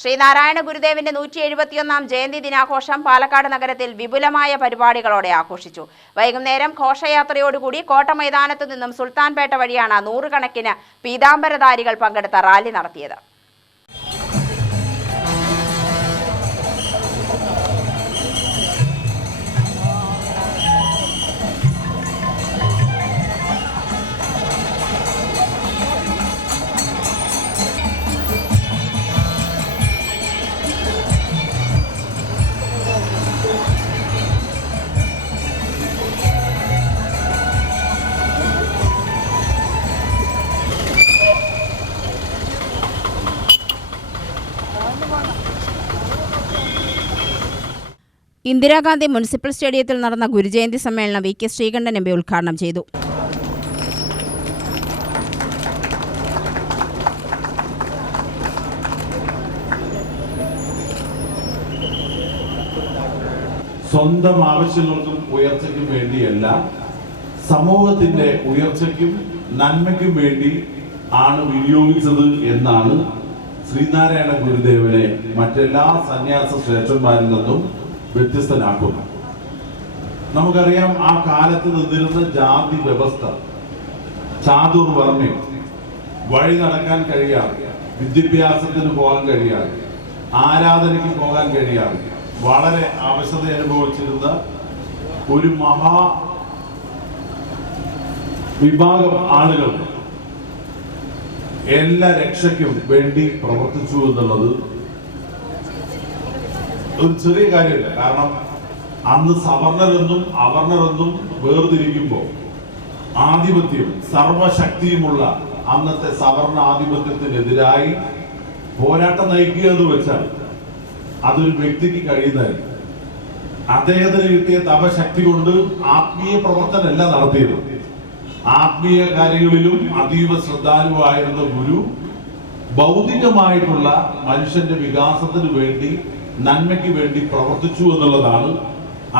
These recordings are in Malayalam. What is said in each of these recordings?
ശ്രീനാരായണ ഗുരുദേവന്റെ നൂറ്റി എഴുപത്തിയൊന്നാം ജയന്തി ദിനാഘോഷം പാലക്കാട് നഗരത്തിൽ വിപുലമായ പരിപാടികളോടെ ആഘോഷിച്ചു. വൈകുന്നേരം ഘോഷയാത്രയോടുകൂടി കോട്ട മൈതാനത്തു നിന്നും സുൽത്താൻപേട്ട വഴിയാണ് നൂറുകണക്കിന് പീതാംബരധാരികൾ പങ്കെടുത്ത റാലി നടത്തിയത്. ഇന്ദിരാഗാന്ധി മുനിസിപ്പൽ സ്റ്റേഡിയത്തിൽ നടന്ന ഗുരുജയന്തി സമ്മേളനം V K Sreekantan M P ഉദ്ഘാടനം ചെയ്തു. സ്വന്തം ആവശ്യങ്ങൾക്കും ഉയർച്ചയ്ക്കും വേണ്ടിയല്ല സമൂഹത്തിന്റെ ഉയർച്ചയ്ക്കും നന്മയ്ക്കും വേണ്ടി ആണ് വിനിയോഗിച്ചത് എന്നാണ് ശ്രീനാരായണ ഗുരുദേവനെ മറ്റെല്ലാ സന്യാസ ശ്രേഷ്ഠന്മാരിൽ നിന്നും വ്യത്യസ്തനാക്കുന്നത് നമുക്കറിയാം ആ കാലത്ത് നിന്നിരുന്ന ജാതി വ്യവസ്ഥ ചാതുർവർണ്യം വഴി നടക്കാൻ കഴിയാതെ വിദ്യാഭ്യാസത്തിന് പോകാൻ കഴിയാതെ ആരാധനയ്ക്ക് പോകാൻ കഴിയാതെ വളരെ അവശത അനുഭവിച്ചിരുന്ന ഒരു മഹാ വിഭാഗം ആളുകൾ എല്ലാ രക്ഷയ്ക്കും വേണ്ടി പ്രവർത്തിച്ചു എന്നുള്ളത് ഒരു ചെറിയ കാര്യമില്ല. കാരണം അന്ന് സവർണരെന്നും അവർണരെന്നും വേർതിരിക്കുമ്പോൾ ആധിപത്യം സർവശക്തിയുമുള്ള അന്നത്തെ സവർണ ആധിപത്യത്തിനെതിരായി പോരാട്ടം നയിക്കുക എന്ന് വെച്ചാൽ അതൊരു വ്യക്തിക്ക് കഴിയുന്നതല്ല അദ്ദേഹത്തിന് കിട്ടിയ തപശക്തി കൊണ്ട് ആത്മീയ പ്രവർത്തനമല്ല നടത്തിയത്. ആത്മീയ കാര്യങ്ങളിലും അതീവ ശ്രദ്ധാലുവായിരുന്ന ഗുരു ഭൗതികമായിട്ടുള്ള മനുഷ്യന്റെ വികാസത്തിന് വേണ്ടി നന്മയ്ക്ക് വേണ്ടി പ്രവർത്തിച്ചു എന്നുള്ളതാണ്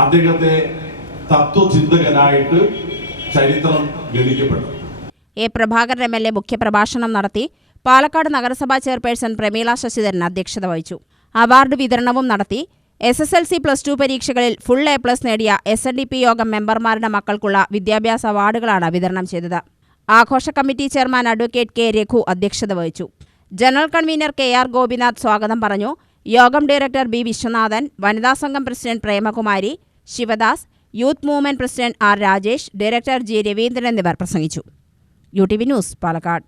അദ്ദേഹത്തെ തത്വചിന്തകനായിട്ട് ചരിത്രം ഗണിക്കപ്പെട്ടത്. A Prabhakar M L A മുഖ്യപ്രഭാഷണം നടത്തി പാലക്കാട് നഗരസഭാ ചെയർപേഴ്സൺ പ്രമീള ശശിധരൻ അധ്യക്ഷത വഹിച്ചു. അവാർഡ് വിതരണവും നടത്തി S S L C plus two പരീക്ഷകളിൽ ഫുൾ എ പ്ലസ് നേടിയ S N D P Yogam മെമ്പർമാരുടെ മക്കൾക്കുള്ള വിദ്യാഭ്യാസ അവാർഡുകളാണ് വിതരണം ചെയ്തത്. ആഘോഷ committee chairman advocate K Raghu അധ്യക്ഷത വഹിച്ചു. General convener K R Gopinath സ്വാഗതം പറഞ്ഞു. യോഗം ഡയറക്ടർ ബി വിശ്വനാഥൻ വനിതാ സംഘം president Premakumari Sivadas youth movement president R Rajesh director G Raveendran എന്നിവർ പ്രസംഗിച്ചു. U T V news Palakkad.